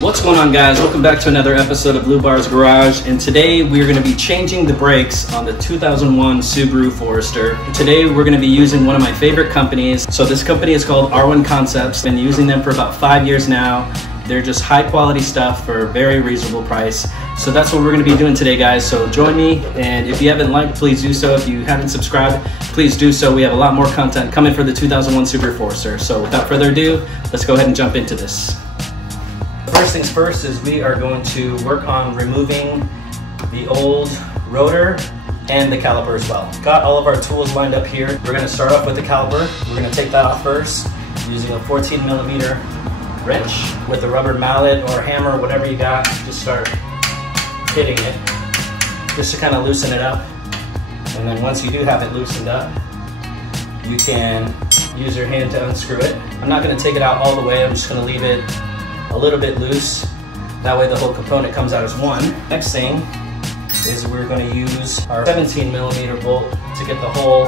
What's going on, guys? Welcome back to another episode of Blue Bar's Garage, and today we're going to be changing the brakes on the 2001 Subaru Forester. Today we're going to be using one of my favorite companies. So this company is called R1 Concepts. Been using them for about 5 years now. They're just high quality stuff for a very reasonable price. So that's what we're going to be doing today, guys. So join me, and if you haven't liked, please do so. If you haven't subscribed, please do so. We have a lot more content coming for the 2001 Subaru Forester. So without further ado, let's go ahead and jump into this. First things first is we are going to work on removing the old rotor and the caliper as well. Got all of our tools lined up here. We're going to start off with the caliper. We're going to take that off first using a 14mm wrench with a rubber mallet or hammer, whatever you got. Just start hitting it just to kind of loosen it up. And then once you do have it loosened up, you can use your hand to unscrew it. I'm not going to take it out all the way. I'm just going to leave it a little bit loose. That way the whole component comes out as one. Next thing is we're going to use our 17mm bolt to get the whole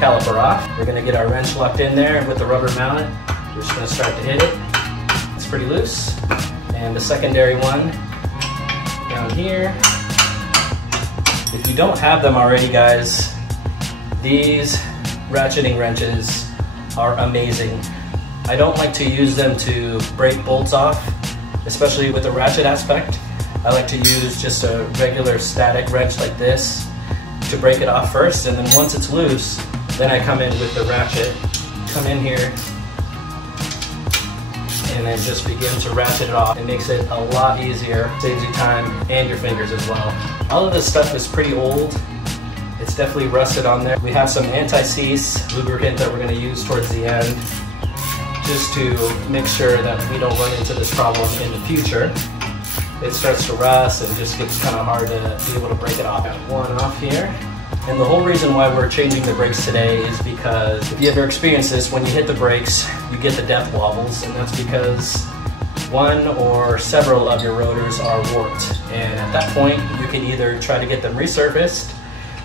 caliper off. We're going to get our wrench locked in there with the rubber mallet. We're just going to start to hit it. It's pretty loose. And the secondary one down here. If you don't have them already, guys, these ratcheting wrenches are amazing. I don't like to use them to break bolts off, especially with the ratchet aspect. I like to use just a regular static wrench like this to break it off first, and then once it's loose, then I come in with the ratchet, come in here, and then just begin to ratchet it off. It makes it a lot easier, saves you time and your fingers as well. All of this stuff is pretty old. It's definitely rusted on there. We have some anti-seize lubricant that we're going to use towards the end, just to make sure that we don't run into this problem in the future. It starts to rust and just gets kind of hard to be able to break it off. Got one off here. And the whole reason why we're changing the brakes today is because if you ever experience this, when you hit the brakes, you get the death wobbles, and that's because one or several of your rotors are warped. And at that point, you can either try to get them resurfaced,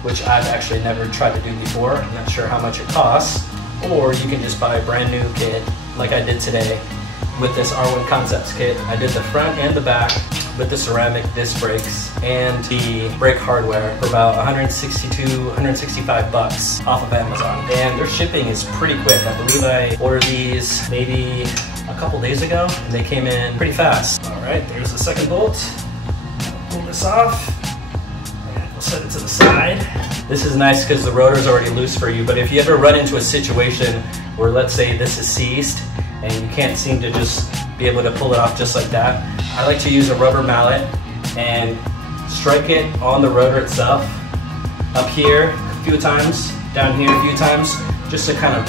which I've actually never tried to do before. I'm not sure how much it costs. Or you can just buy a brand new kit like I did today with this R1 Concepts kit. I did the front and the back with the ceramic disc brakes and the brake hardware for about 162, 165 bucks off of Amazon. And their shipping is pretty quick. I believe I ordered these maybe a couple days ago, and they came in pretty fast. All right, there's the second bolt. Pull this off. We'll set it to the side. This is nice because the rotor is already loose for you, but if you ever run into a situation where, let's say, this is seized and you can't seem to just be able to pull it off just like that, I like to use a rubber mallet and strike it on the rotor itself, up here a few times, down here a few times, just to kind of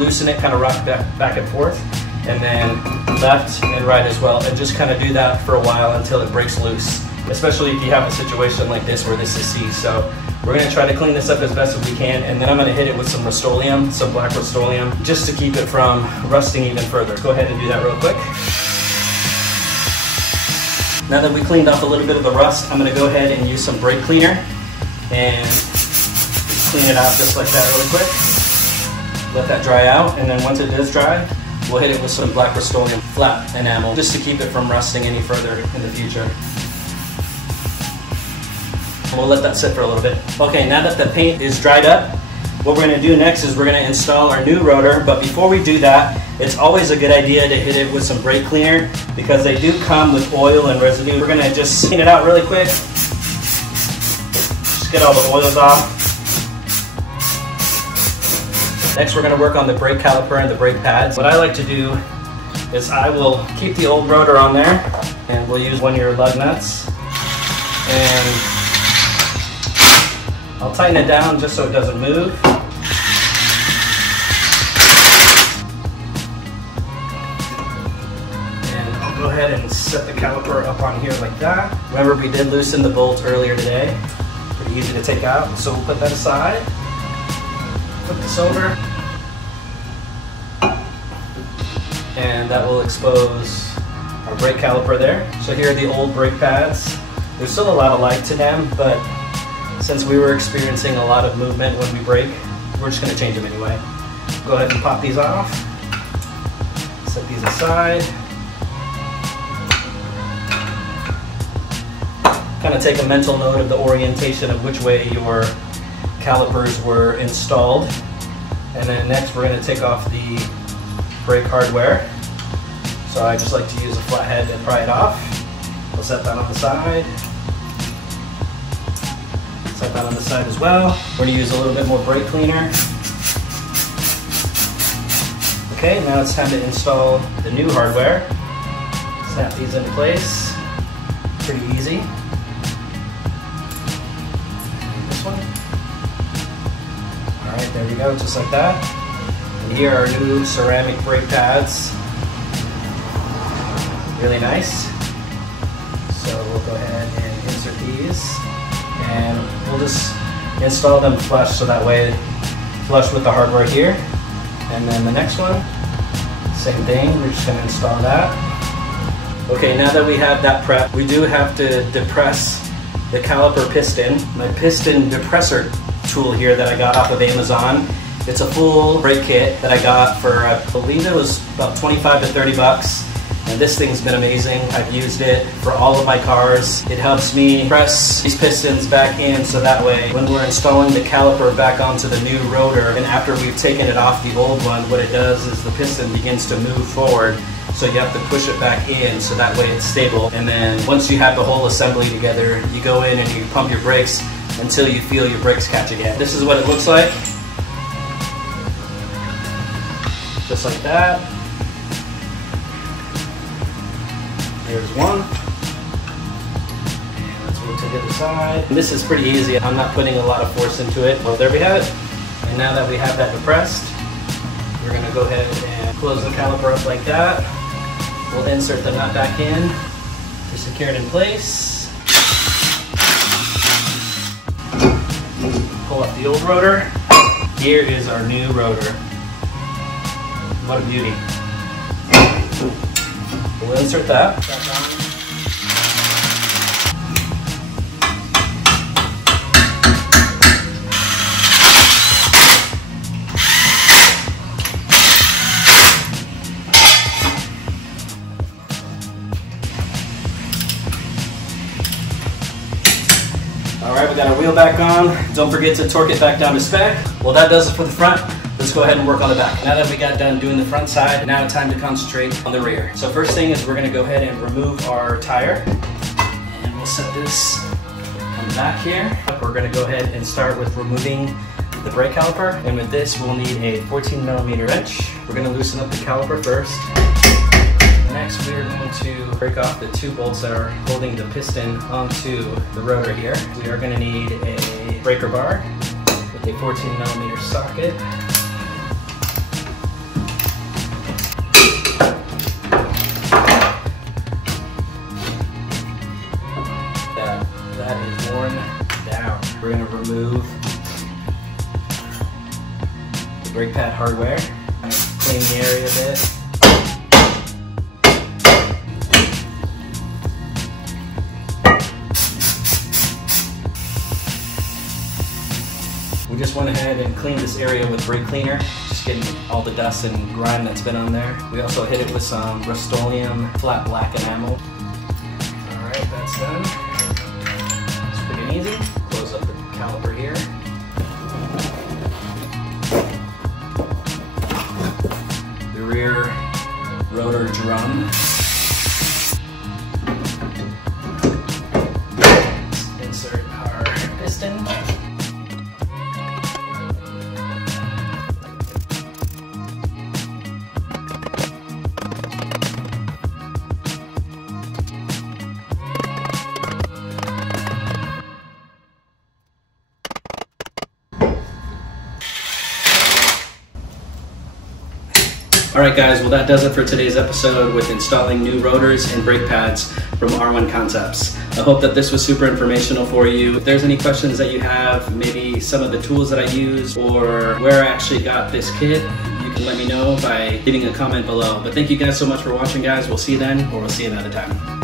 loosen it, kind of rock back and forth, and then left and right as well, and just kind of do that for a while until it breaks loose, especially if you have a situation like this where this is seized. So we're going to try to clean this up as best as we can, and then I'm going to hit it with some Rust-Oleum, some black Rust-Oleum, just to keep it from rusting even further. Let's go ahead and do that real quick. Now that we cleaned off a little bit of the rust, I'm going to go ahead and use some brake cleaner and clean it out just like that really quick. Let that dry out, and then once it does dry, we'll hit it with some black Rust-Oleum flat enamel just to keep it from rusting any further in the future. We'll let that sit for a little bit. Okay, now that the paint is dried up, what we're going to do next is we're going to install our new rotor. But before we do that, it's always a good idea to hit it with some brake cleaner because they do come with oil and residue. We're going to just clean it out really quick. Just get all the oils off. Next, we're going to work on the brake caliper and the brake pads. What I like to do is I will keep the old rotor on there, and we'll use one of your lug nuts, and I'll tighten it down just so it doesn't move. And I'll go ahead and set the caliper up on here like that. Remember, we did loosen the bolt earlier today. Pretty easy to take out, so we'll put that aside. Flip this over. And that will expose our brake caliper there. So here are the old brake pads. There's still a lot of life to them, but since we were experiencing a lot of movement when we brake, we're just going to change them anyway. Go ahead and pop these off. Set these aside. kind of take a mental note of the orientation of which way your calipers were installed. And then next we're going to take off the brake hardware. So I just like to use a flathead to pry it off. We'll set that on the side. Set that on the side as well. We're going to use a little bit more brake cleaner. Okay, now it's time to install the new hardware. Snap these into place. Pretty easy. And this one. Alright, there we go, just like that. And here are new ceramic brake pads. Really nice. So we'll go ahead and insert these. And we'll just install them flush so that way flush with the hardware here. And then the next one, same thing, we're just going to install that. Okay, now that we have that prep, we do have to depress the caliper piston. My piston depressor tool here that I got off of Amazon. It's a full brake kit that I got for, I believe it was about 25 to 30 bucks. And this thing's been amazing. I've used it for all of my cars. It helps me press these pistons back in so that way when we're installing the caliper back onto the new rotor and after we've taken it off the old one, what it does is the piston begins to move forward. So you have to push it back in so that way it's stable. And then once you have the whole assembly together, you go in and you pump your brakes until you feel your brakes catch again. This is what it looks like. Just like that. Here's one. And let's move to the other side. And this is pretty easy. I'm not putting a lot of force into it. Well, there we have it. And now that we have that depressed, we're going to go ahead and close the caliper up like that. We'll insert the nut back in to secure it in place. Pull up the old rotor. Here is our new rotor. What a beauty. We'll insert that back on. Alright, we got our wheel back on. Don't forget to torque it back down to spec. Well, that does it for the front. Let's go ahead and work on the back. Now that we got done doing the front side, now it's time to concentrate on the rear. So first thing is we're going to go ahead and remove our tire. And we'll set this on the back here. We're going to go ahead and start with removing the brake caliper. And with this, we'll need a 14mm wrench. We're going to loosen up the caliper first. Next, we're going to break off the two bolts that are holding the piston onto the rotor here. We are going to need a breaker bar with a 14mm socket. That is worn down. We're going to remove the brake pad hardware, clean the area a bit. We just went ahead and cleaned this area with brake cleaner, just getting all the dust and grime that's been on there. We also hit it with some Rust-Oleum flat black enamel. Alright, that's done. It's pretty easy. Close up the caliper here. The rear rotor drum. Let's insert our piston. Alright guys, well that does it for today's episode with installing new rotors and brake pads from R1 Concepts. I hope that this was super informational for you. If there's any questions that you have, maybe some of the tools that I use or where I actually got this kit, you can let me know by leaving a comment below. But thank you guys so much for watching guys. We'll see you then, or we'll see you another time.